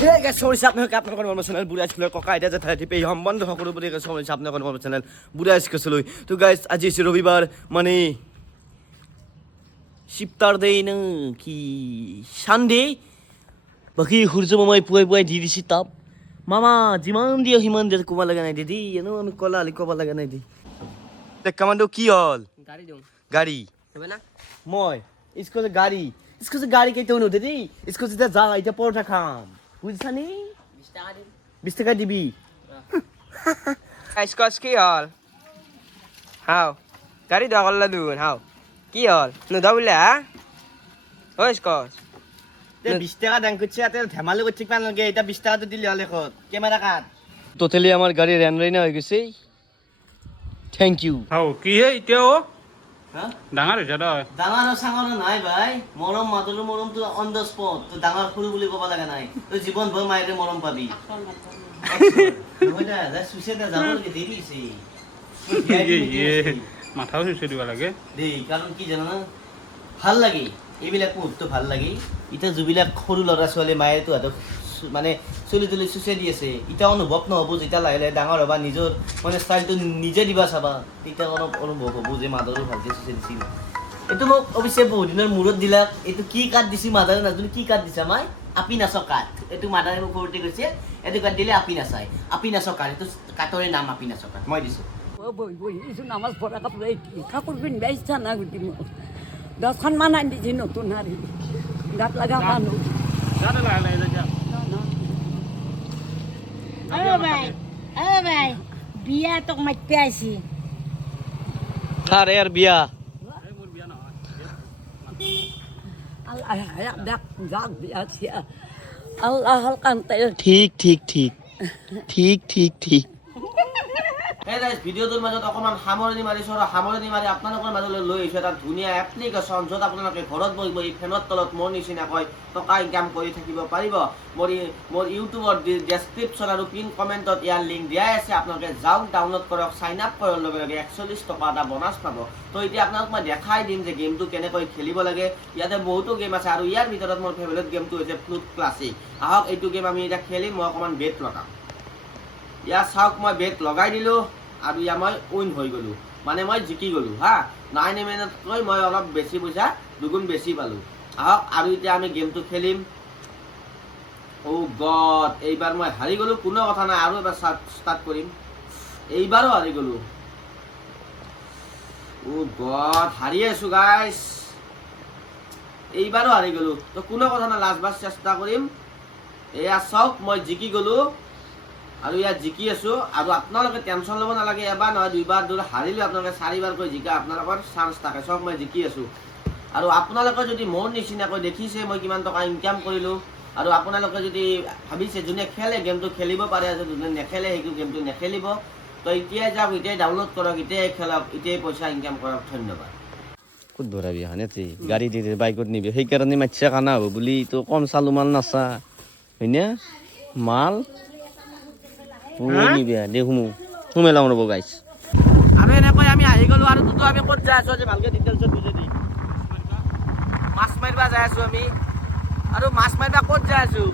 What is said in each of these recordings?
channel বুঢ়া স্কুলৰ ককা আইতা জেঠাই টিপি সম্বন্ধ সকলো বুলি চলিছে আপোনাৰ চেনেল বুঢ়া স্কুললৈ তো গাইজ আজি হৈছে ৰবিবাৰ মানে শিপ্তাৰডে নে কি চানডে বাকী সূৰ্য মামাই পুৱাই পুৱাই দি দিছে তাপ মামা যিমান দিয় সিমান দিয়ে ক'ব লগা নাই দিদি এনেও আমি ক'লা আলি ক'ব লগা নাই দি কামাণ্ডো কি হ'ল গাড়ী মই স্কুল গাড়ী গাড়ী কেইটাও নো দিদি স্কুল যেতিয়া যা এতিয়া পৰঠা খাম বুজিছানি 20 টাকা দিবি স্কচ কি হল হাও গাড়ি দা করলা দুন হাও কি হল নুদা বলে ও স্কচ 20 টাকা দাম করছে এত ধেমালি করছিস পান লাগে এটা 20 টাকা তো দিলি হলে কত ক্যামেরা কাট টোটালি আমার গাড়ি রেন রাইনা হয়ে গেছে থ্যাংক ইউ হাও কি হে ইতিয়াও হ্যাঁ ডাঙৰ হৈছে তই ডাঙৰ সাঙৰ নাই ভাই মৰম মাদুলো মৰম তো অন দ্য স্পট তো ডাঙৰ সৰু বুলি ক'ব লাগা নাই তো জীৱন ভৰ মাইৰে মৰম পাবি নহয়দা যা সুসেদা যাব লাগে দেৰি আছে মাথাও চুচি দিব লাগে দেই কাৰণ কি জানা না ভাল লাগে এইবিলাক মুহূৰ্ত ভাল লাগে এতিয়া যুবিলাক সৰু ল'ৰা ছোৱালী মায়ে তো হাতক মানে চলি চলি চুচে দি আছে এতিয়া অনুভৱ নহ'ব যেতিয়া লাহে লাহে ডাঙৰ হ'বা নিজৰ মানে ষ্টাইলটো নিজে দিবা চাবা তেতিয়া অলপ অনুভৱ হ'ব যে মাদাৰো ভালকে চুচে দিছিল এইটো মোক অৱশ্যে বহুত দিনৰ মূৰত দিলাক এইটো কি কাট দিছি মাদাৰে নাজানো কি কাট দিছা মাই আপি নাচ কাট এইটো মাদাৰে মোক সৰুতে কৈছে এইটো কাট দিলে আপি নাচাই আপি নাচ কাট এইটো কাটৰে নাম আপি নাচ কাট মই দিছোঁ বই বই ইসু নামাজ পড়া কাপড় পিনবে ইচ্ছা না গুটি দশখান মানাই দিছি নতুন হারি গাত লাগা মানুষ ভাই বিয়া তোক মাতি আইছি আরে আর বিয়া আল্লাহ হায়াত দেখ যাক বিয়া ছিয়া আল্লাহ হালকান তাই ঠিক ঠিক ঠিক ঠিক ঠিক ঠিক এই গাইস ভিডিওটোৰ মাজত অকমান সামৰণি মাৰিছো আৰু সামৰণি মাৰি আপোনালোকৰ মাজলৈ লৈ আহিছো এটা ধুনীয়া এপ্লিকেশ্যন য'ত আপোনালোকে ঘৰত বহি বহি ফেনৰ তলত মোৰ নিচিনাকৈ টকা ইনকাম কৰি থাকিব পাৰিব মোৰ ইউটিউবৰ ডেছক্ৰিপশ্যন আৰু পিন কমেণ্টত ইয়াৰ লিংক দিয়াই আছে আপোনালোকে যাওক ডাউনলোড কৰক চাইন আপ কৰাৰ লগে লগে 41 টকা এটা বোনাছ পাব তো এতিয়া আপোনালোক মই দেখাই দিম যে গেমটো কেনেকৈ খেলিব লাগে ইয়াতে বহুতো গেম আছে আৰু ইয়াৰ ভিতৰত মোৰ ফেভাৰিট গেমটো হৈছে ফ্লুট ক্লাছিক আহক এইটো গেম আমি এতিয়া খেলিম মই অকমান বেট লগাম ইয়াৰ চাওক মই বেট লগাই দিলোঁ আৰু ইয়া মই উইন হৈ গ'লোঁ মানে মই জিকি গ'লোঁ হা 9 মিনিটতকৈ মই অলপ বেছি পইচা দুগুণ বেছি পালোঁ আহক আৰু এতিয়া আমি গেমটো খেলিম অ' গড এইবাৰ মই হাৰি গ'লোঁ কোনো কথা নাই আৰু এবাৰ ষ্টাৰ্ট কৰিম এইবাৰো হাৰি গ'লোঁ অ' গড হাৰি আছোঁ গাইছ এইবাৰো হাৰি গ'লোঁ তো কোনো কথা নাই লাষ্টবাৰ চেষ্টা কৰিম এয়া চাওক মই জিকি গ'লোঁ আৰু ইয়াত জিকি আছোঁ আৰু আপোনালোকে টেনশ্যন ল'ব নালাগে এবাৰ নহয় দুইবাৰ দূৰ হাৰিলে আপোনালোকে 4বাৰকৈ জিকা আপোনালোকৰ চান্স থাকে চব মই জিকি আছোঁ আৰু আপোনালোকে যদি মোৰ নিচিনাকৈ দেখিছে মই কিমান টকা ইনকাম কৰিলোঁ আৰু আপোনালোকে যদি ভাবিছে যোনে খেলে গেমটো খেলিব পাৰে আৰু যোনে নেখেলে সেইটো গেমটো নেখেলিব তো এতিয়াই যাওক এতিয়াই ডাউনলোড কৰক এতিয়াই খেলক এতিয়াই পইচা ইনকাম কৰক ধন্যবাদ ক'ত ভৰাবি হানেতে গাড়ী দি বাইকত নিবি সেইকাৰণে মাতছে খানা হ'ব বুলি তো কম চালু মাল নাচা হয়নে মাল সুমেলাম ৰ'ব গাইছ আৰু এনেকৈ আমি আহি গ'লোঁ আৰু তোতো আমি ক'ত যাই আছোঁ আজি ভালকৈ ডিটেইলছত বুজাই দিম মাছ মাৰিব যাই আছোঁ আমি আৰু মাছ মাৰিব ক'ত যাই আছোঁ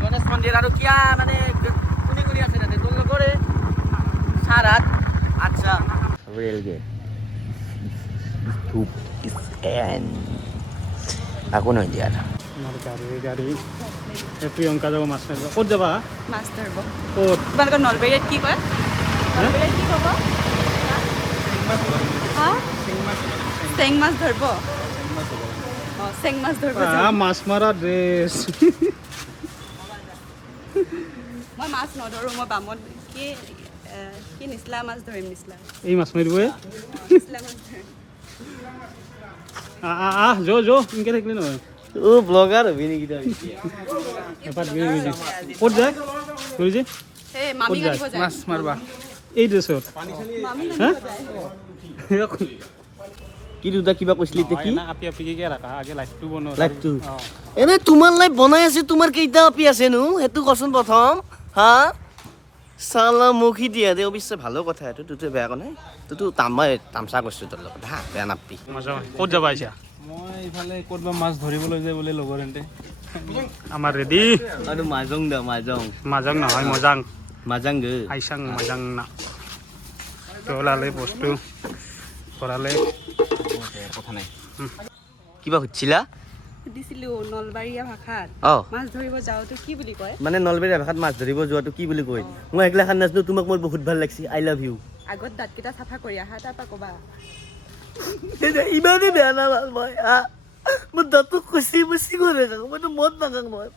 গণেশ মন্দিৰ আৰু কিয় মানে কোনে কৰি আছে তাতে তোৰ লগৰে চাৰাত আচ্ছা ৰেলগে আকৌ নহয় দিয়া গাড়ী প্ৰিয়ংকা যাব মাছ মাৰিব ক'ত যাবা মাছ ধৰিব ক'ত তোমালোকৰ নলবাৰীত কি কয় নলবাৰীত কি ক'ব চেং মাছ ধৰিব অঁ চেং মাছ ধৰিব মাছ মৰা ড্ৰেছ মই মাছ নধৰোঁ মই বামত কি নিচলা মাছ ধৰিম নিচলা এই মাছ মাৰিব নিচলা মাছ ধৰিম আহ যো ইনকে থাকিলে নহয় ও ব্লগাৰ হবি নেকি এপাত ক'ত যায় কৰিছে এই মামি গাড়ীব যায় মাছ মাৰবা এই ড্ৰেছত মামি গাড়ীব যায় কি দুটা কিবা কৈছিলি এতিয়া কি আপি আপি ৰাখা আগে লাইটটো বনোৱা লাইটটো এনে তোমাৰ লাইট বনাই আছে তোমাৰ কেইটা আপি আছে নো সেইটো কচোন প্ৰথম হা চালা মুখি দিয়া দে অৱশ্যে ভালো কথা এইটো তোতো বেয়া কথা নাই তোতো তামচা কৰিছোঁ তোৰ লগত হা বেয়া নাপাবি ক'ত যাবা এতিয়া মই ইফালে ক'তবা মাছ ধৰিবলৈ যায় বোলে লগৰ হেঁতে আমাৰ ৰেডি আৰু মাজং দা মাজং মাজাং নহয় মজাং মাজং গে আইচাং মাজাং না চলালে বস্তু ভৰালে কথা নাই কিবা হচ্ছিলা সুধিছিলোঁ নলবাৰীয়া ভাষাত অ মাছ ধৰিব যাওঁতে কি বুলি কয় মানে নলবাৰী ভাষাত মাছ ধৰিব যোৱাটো কি বুলি কয় মই একলাখান নাজনো তোমাক মোৰ বহুত ভাল লাগছি আই লাভ ইউ আগত দাঁতকেইটা চাফা কৰি আহা তাৰপৰা ক'বা ইমানেই বেয়া না ভাল মই মোৰ দাঁতটো খুচি মুচি কৰে মইতো মদ নাখাং নহয়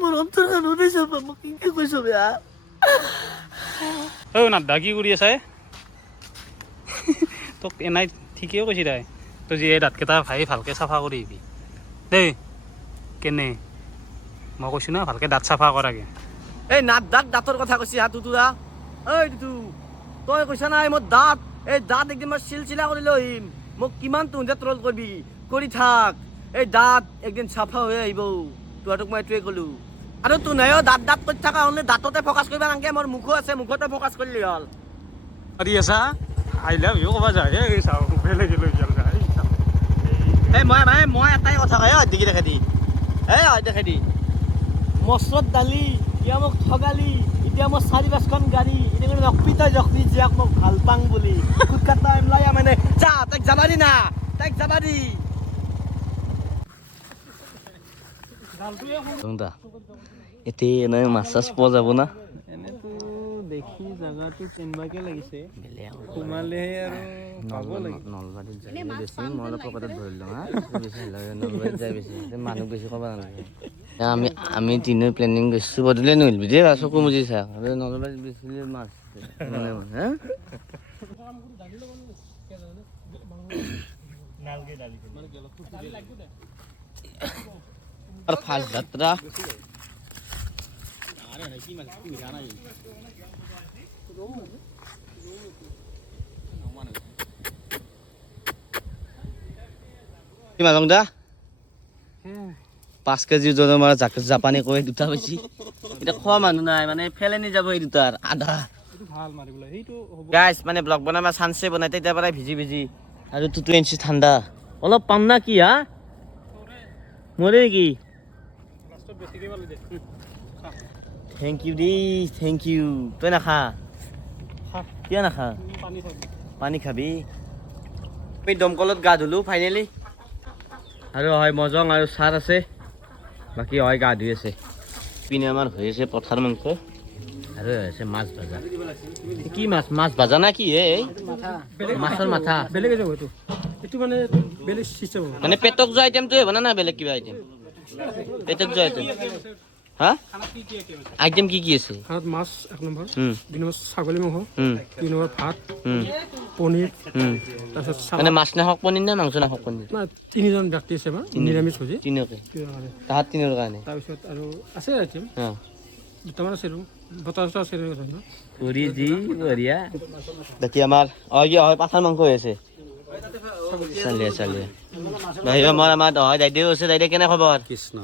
মোৰ অন্তৰ কাণতে চাবা মোক কি কৈছো বেয়া ঐ নাদা কি কৰি আছে তোক এনাই ঠিকেই কৈছি তাই তই যি এই দাঁতকেইটা ভালকৈ চাফা কৰি আহিবি দেই কেনে মই কৈছোঁ না ভালকৈ দাঁত চাফা কৰাগে এই দাঁতৰ কথা কৈছি হা তুতুৰা ঐ তুতু তই কৈছা নাই মোৰ দাঁত এই দাঁত একদিন মই চিলচিলা কৰি লৈ আহিম মোক কিমান তুহঁতে ট্ৰল কৰিবি কৰি থাক এই দাঁত একদিন চাফা হৈ আহিব তোহাঁতক মই এইটোৱে ক'লো আৰু তোনায়ো দাঁত কৰি থকা হ'লে দাঁততে ফ'কাছ কৰিব নালাগে মোৰ মুখো আছে মুখতে ফ'কাছ কৰিলে হ'ল কৰি আছা আই লাভ ইউ ক'বা যায় এই চাওঁ বেলেগে লৈ যাম যায় এই মই এটাই কথা কয় দেখি দেখে দি দেখে দি মচৰত দালি এতিয়া মোক ঠগালি এতিয়া মোৰ 4-5খন গাড়ী এতিয়া নকপিতই জখপি জীয়াক মোক ভাল পাং বুলি কুটকাত টাইম লায়া মানে যা তাইক যাবা দি না তাইক যাবা দি এতিয়া এনেই মাছ চাছ পোৱা যাব না এনেতো দেখি জাগাটো কেনেবাকে লাগিছে সোমালেহে আৰু পাব লাগিব নলবাৰীত যায় বেছি মই অলপ পকেটত ধৰিলোঁ হা বেছি নলবাৰীত যায় বেছি মানুহ বেছি ক'ব নালাগে আমি তিনিও প্লেনিং কৰিছোঁ বদলে নলবি দেই চকু মুজি চা নলবাৰীত বেছি মাছ হা আৰ ফাৰ্স্ট যাত্ৰা মালং দা 5 কেজি ওজনৰ মাছ জাপানী কৈ দুটা পাইছি এটা খোৱা মানুহ নাই মানে ফেলেনি যাব এই দুটাৰ আধা ভাল মাৰিবলৈ সেইটো হ'ব গাইস মানে ব্লগ বনাবা চানসে বনাই তেতিয়া পৰাই ভিজি আৰু 2 ইঞ্চি ঠাণ্ডা অলপ পাম না কি হা মৰে নেকি লাষ্টত বেছিকৈ পালে দে থেংক ইউ দি থেংক ইউ তই নাখা কিয় নাখা পানী খাবি পানী খাবি আমি দমকলত গা ধুলো ফাইনেলি আৰু হয় মজং আৰু চাৰ আছে বাকী হয় গা ধুই আছে পিনে আমাৰ হৈ আছে পথাৰ মাংস আৰু হৈ আছে মাছ ভাজা কি মাছ ভাজা না কি হে মাছৰ মাথা বেলেগে যাব এইটো মানে বেলেগ চিষ্টেম হ'ব মানে পেটক যোৱা আইটেমটোৱে হ'ব না বেলেগ কিবা আইটেম পেটক যোৱা আইটেম হা আইটেম কি আছে খানাত মাছ 1 নম্বৰ 2 নম্বৰ ছাগলী মাংস 3 নম্বৰ ভাত পনীৰ তাৰপিছত মানে মাছ নাখাওক পনীৰ নে মাংস নাখাওক পনীৰ না 3জন ব্যক্তি আছে আমাৰ নিৰামিষ ভোজী তিনিওকে তাহাত তিনিৰ কাৰণে তাৰপিছত আৰু আছে আইটেম অ দুটামান আছে আৰু বতাহ আছে পুৰি যি বঢ়িয়া বাকী আমাৰ হয় পাঠাৰ মাংস হৈ আছে চালিয়া বাহিৰ আমাৰ দাইদেউ আছে দাইদেউ কেনে খবৰ কৃষ্ণ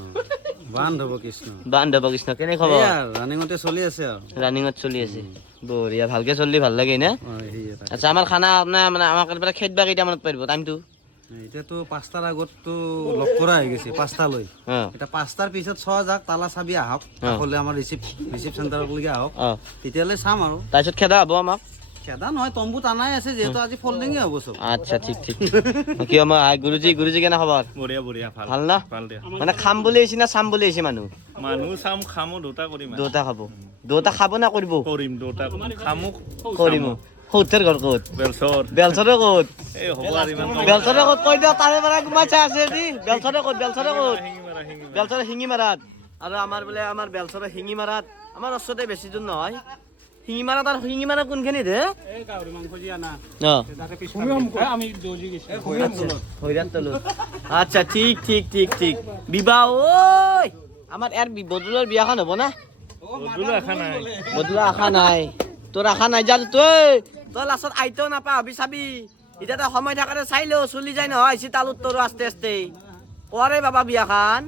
বান্ধৱ কৃষ্ণ কেনে খবৰ ৰানিঙতে চলি আছে আৰু ৰানিঙত চলি আছে বঢ়িয়া ভালকে চলি ভাল লাগে না আচ্ছা আমাৰ খানা আপোনাৰ মানে আমাক পৰা খেদবা কেইটামানত পাৰিব টাইমটো এতিয়াতো 5টাৰ আগততো লগ কৰা হৈ গৈছে 5টালৈ এতিয়া 5টাৰ পিছত 6 যাক তালা চাবি আহক সকলোৱে আমাৰ ৰিচিভ চেণ্টাৰলৈকে আহক তেতিয়ালৈ চাম আৰু তাৰপিছত খেদা হ'ব আমাক খেদা নহয় তম্বু টানাই আছে যিহেতু আজি ফল্ডিঙে হ'ব চব আচ্ছা ঠিক কি আমাৰ গুৰুজী কেনে খবৰ বঢ়িয়া ভাল না ভাল দিয়া মানে খাম বুলি আহিছে না চাম বুলি আহিছে মানুহ চাম খামো দুটা কৰিম দুটা খাব দুটা খাব না কৰিব কৰিম দুটা খামো কৰিম সৌতেৰ ঘৰ ক'ত বেলচৰে ক'ত এই হ'ব আৰু ইমান বেলচৰে ক'ত কৈ দিয়ক তাৰে পৰা গুমাইছে আছে দি বেলচৰে ক'ত বেলচৰে শিঙি মাৰাত আৰু আমাৰ বোলে আমাৰ বেলচৰে শিঙি মাৰাত আমাৰ ওচৰতে বেছি দূৰ নহয় শিঙি মাৰাত আৰু শিঙি মাৰা কোনখিনিত হে এই গাহৰি মাংস যি আনা অ তাতে পিছফালে আমি দৌজি গৈছোঁ হৈৰাত তলত আচ্ছা ঠিক বিবাহ ঐ আমাৰ ইয়াৰ বদুলৰ বিয়াখন হ'ব না বদুলা আশা নাই তোৰ আশা নাই যা তই লাষ্টত আইতো নাপা হবি চাবি এতিয়া তই সময় থাকাতে চাই ল চলি যায় নহয় চিতালত তোৰ আস্তে আস্তে কৰে বাবা বিয়াখন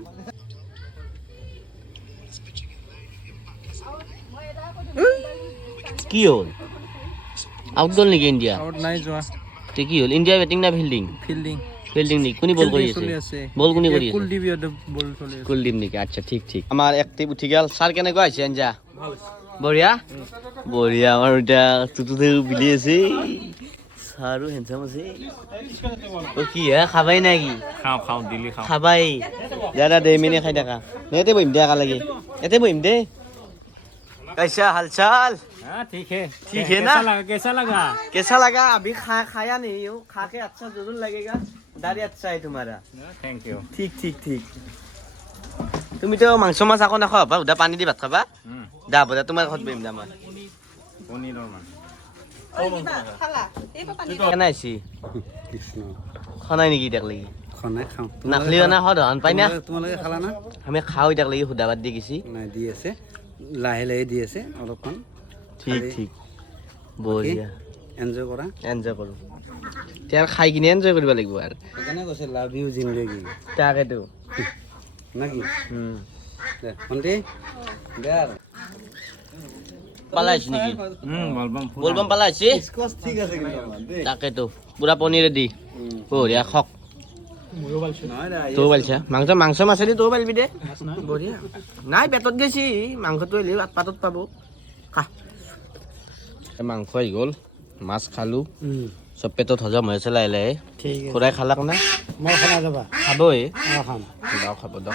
কি হ'ল আউট গ'ল নেকি ইণ্ডিয়া আউট নাই যোৱা তে কি হ'ল ইণ্ডিয়া বেটিং না ফিল্ডিং ফিল্ডিং নেকি কোনি বল কৰি আছে বল কোনি কৰি আছে কুলদীপ নেকি আচ্ছা ঠিক ঠিক আমাৰ এক্টিভ উঠি গেল ছাৰ কেনেকুৱা হৈছে আঞ্জা বঢ়িয়া বঢ়িয়া আমাৰ এতিয়া তুতুতে বিলি আছে ছাৰো হেনচাম আছে ও কি হে খাবাই নাকি খাওঁ খাওঁ দিলি খাওঁ খাবাই দাদা দে মিনে খাই থাকা এতে বহিম দে একা লাগি এতে বহিম দে कैसा हालचाल ঠিক হে ठीक है ना কেঁচা লাগা कैसा लगा अभी खाया नहीं हूँ खा के अच्छा जरूर लगेगा दाढ़ी अच्छा है तुम्हारा থেংক ইউ ঠিক ঠিক ঠিক তুমি তো মাংস মাছ আকৌ নাখাবা সুদা পানী দি ভাত খাবা দা বদা তোমাৰ ঘৰত বহিম দা মই পনীৰৰ মান কেনে আছি খনাই নেকি তাক লাগি খনাই খাওঁ নাখলি না সদহন পাই না তোমালোকে খালা না আমি খাওঁ তাক লাগি সুদা ভাত দি গেছি নাই দি আছে লাহে লাহে দি আছে অলপমান ঠিক ঠিক বঢ়িয়া এনজয় কৰা এনজয় কৰোঁ এতিয়া খাই কিনে এনজয় কৰিব লাগিব আৰু সেইকাৰণে কৈছে লাভ ইউ জিন্দগী তাকেতো নাকি দে ভণ্টি দে আৰু পালাইছি নেকি বলবাম বলবাম পালাইছি স্কচ ঠিক আছে কিন্তু আমাৰ দেই তাকেতো পুৰা পনীৰে দি বঢ়িয়া খক নহয় দে তোৰ পালিছা মাংস মাছেদি তোৰ পালিবি দে বঢ়িয়া নাই পেটত গৈছি মাংসটো এলি পাতত পাব খা মাংস আহি গ'ল মাছ খালোঁ চব পেটত হজম হৈ আছে লাহে লাহে ঠিক খুৰাই খালাক না মই খানা যাবা খাবই মই খাম দাও খাব দাও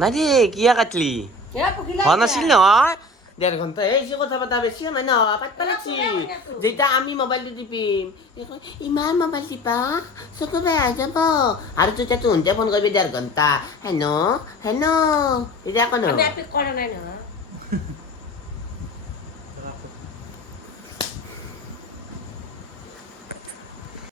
নাই দে কিয়া কাটলি হোৱা নাছিল নহয় 1.5 ঘণ্টা এই কথা পতা বেছি নাই ন পাতবা লাগছি যেতিয়া আমি মোবাইলটো টিপিম ইমান মোবাইল টিপা চকু বেয়া যাব আৰু তেতিয়া তুহঁতে ফোন কৰিবি 1.5 ঘণ্টা হেনো হেনো তেতিয়া আকৌ ন